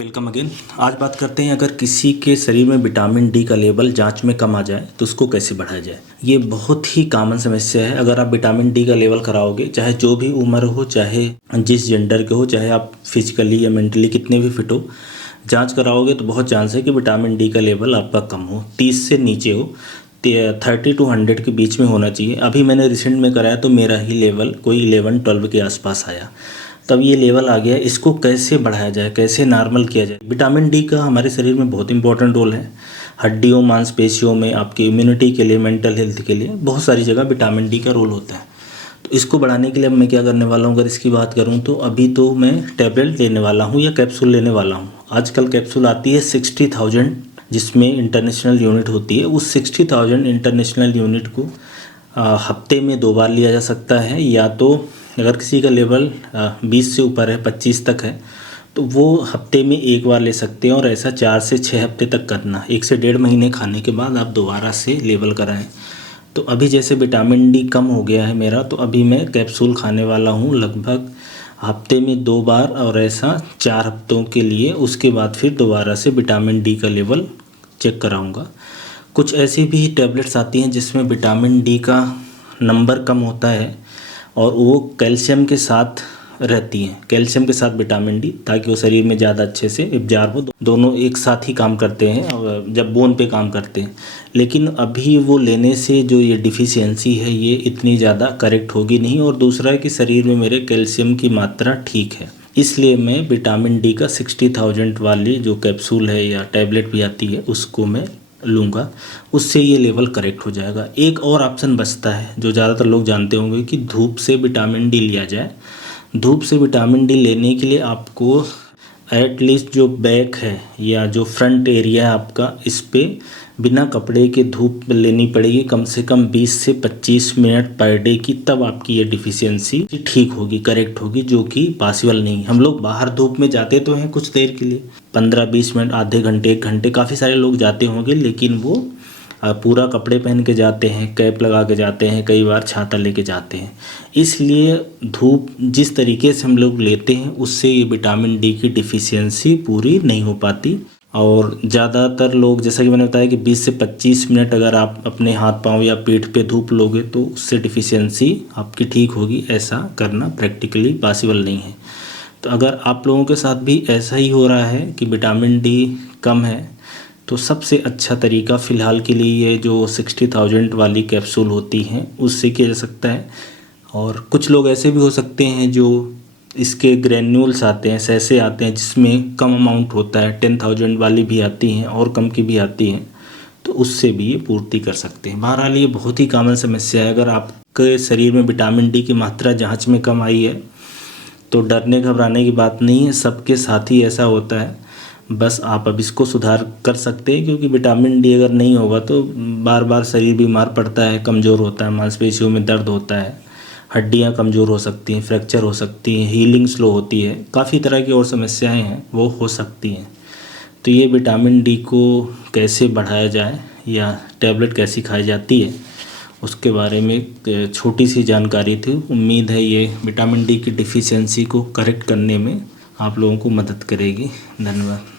Welcome again. आज बात करते हैं अगर किसी के शरीर में विटामिन डी का लेवल जांच में कम आ जाए तो उसको कैसे बढ़ाया जाए। ये बहुत ही कॉमन समस्या है। अगर आप विटामिन डी का लेवल कराओगे, चाहे जो भी उम्र हो, चाहे जिस जेंडर के हो, चाहे आप फिजिकली या मेंटली कितने भी फिट हो, जांच कराओगे तो बहुत चांस है कि विटामिन डी का लेवल आपका कम हो, 30 से नीचे हो, 30 to 100 के बीच में होना चाहिए। अभी मैंने रिसेंट में कराया तो मेरा ही लेवल कोई 11-12 के आसपास आया, तब ये लेवल आ गया। इसको कैसे बढ़ाया जाए, कैसे नॉर्मल किया जाए। विटामिन डी का हमारे शरीर में बहुत इंपॉर्टेंट रोल है। हड्डियों, मांसपेशियों में, आपकी इम्यूनिटी के लिए, मेंटल हेल्थ के लिए, बहुत सारी जगह विटामिन डी का रोल होता है। तो इसको बढ़ाने के लिए अब मैं क्या करने वाला हूँ, अगर इसकी बात करूँ तो अभी तो मैं टैबलेट लेने वाला हूँ या कैप्सूल लेने वाला हूँ। आजकल कैप्सूल आती है 60,000 जिसमें इंटरनेशनल यूनिट होती है। उस 60,000 इंटरनेशनल यूनिट को हफ्ते में 2 बार लिया जा सकता है, या तो अगर किसी का लेवल 20 से ऊपर है, 25 तक है, तो वो हफ्ते में 1 बार ले सकते हैं। और ऐसा 4 से 6 हफ्ते तक करना, 1 से 1.5 महीने खाने के बाद आप दोबारा से लेवल कराएं। तो अभी जैसे विटामिन डी कम हो गया है मेरा, तो अभी मैं कैप्सूल खाने वाला हूँ लगभग हफ्ते में 2 बार, और ऐसा 4 हफ्तों के लिए। उसके बाद फिर दोबारा से विटामिन डी का लेवल चेक कराऊँगा। कुछ ऐसी भी टैबलेट्स आती हैं जिसमें विटामिन डी का नंबर कम होता है और वो कैल्शियम के साथ रहती हैं, कैल्शियम के साथ विटामिन डी, ताकि वो शरीर में ज़्यादा अच्छे से एब्जॉर्ब हो। दोनों एक साथ ही काम करते हैं और जब बोन पे काम करते हैं। लेकिन अभी वो लेने से जो ये डिफिशियंसी है ये इतनी ज़्यादा करेक्ट होगी नहीं। और दूसरा है कि शरीर में मेरे कैल्शियम की मात्रा ठीक है, इसलिए मैं विटामिन डी का 60,000 वाली जो कैप्सूल है या टैबलेट भी आती है उसको मैं लूँगा। उससे ये लेवल करेक्ट हो जाएगा। एक और ऑप्शन बचता है जो ज़्यादातर लोग जानते होंगे कि धूप से विटामिन डी लिया जाए। धूप से विटामिन डी लेने के लिए आपको एटलीस्ट जो बैक है या जो फ्रंट एरिया है आपका, इस पे बिना कपड़े के धूप लेनी पड़ेगी कम से कम 20 से 25 मिनट पर डे की। तब आपकी ये डिफिशियंसी ठीक होगी, करेक्ट होगी, जो कि पॉसिबल नहीं। हम लोग बाहर धूप में जाते तो हैं कुछ देर के लिए, 15-20 मिनट, आधे घंटे, 1 घंटे, काफ़ी सारे लोग जाते होंगे, लेकिन वो पूरा कपड़े पहन के जाते हैं, कैप लगा के जाते हैं, कई बार छाता लेके जाते हैं। इसलिए धूप जिस तरीके से हम लोग लेते हैं उससे ये विटामिन डी की डिफिशियंसी पूरी नहीं हो पाती। और ज़्यादातर लोग, जैसा कि मैंने बताया कि 20 से 25 मिनट अगर आप अपने हाथ पाँव या पीठ पे धूप लोगे तो उससे डिफिशियंसी आपकी ठीक होगी। ऐसा करना प्रैक्टिकली पॉसिबल नहीं है। तो अगर आप लोगों के साथ भी ऐसा ही हो रहा है कि विटामिन डी कम है, तो सबसे अच्छा तरीका फ़िलहाल के लिए ये जो 60,000 वाली कैप्सूल होती हैं उससे किया जा सकता है। और कुछ लोग ऐसे भी हो सकते हैं जो इसके ग्रैन्यूल्स आते हैं, सैसे आते हैं जिसमें कम अमाउंट होता है, 10,000 वाली भी आती हैं और कम की भी आती हैं, तो उससे भी ये पूर्ति कर सकते हैं। बहरहाल ये बहुत ही कॉमन समस्या है। अगर आपके शरीर में विटामिन डी की मात्रा जाँच में कम आई है तो डरने घबराने की बात नहीं है, सबके साथ ही ऐसा होता है। बस आप अब इसको सुधार कर सकते हैं, क्योंकि विटामिन डी अगर नहीं होगा तो बार बार शरीर बीमार पड़ता है, कमज़ोर होता है, मांसपेशियों में दर्द होता है, हड्डियां कमज़ोर हो सकती हैं, फ्रैक्चर हो सकती हैं, हीलिंग स्लो होती है, काफ़ी तरह की और समस्याएं हैं वो हो सकती हैं। तो ये विटामिन डी को कैसे बढ़ाया जाए या टैबलेट कैसी खाई जाती है उसके बारे में एक छोटी सी जानकारी थी। उम्मीद है ये विटामिन डी की डिफिशियंसी को करेक्ट करने में आप लोगों को मदद करेगी। धन्यवाद।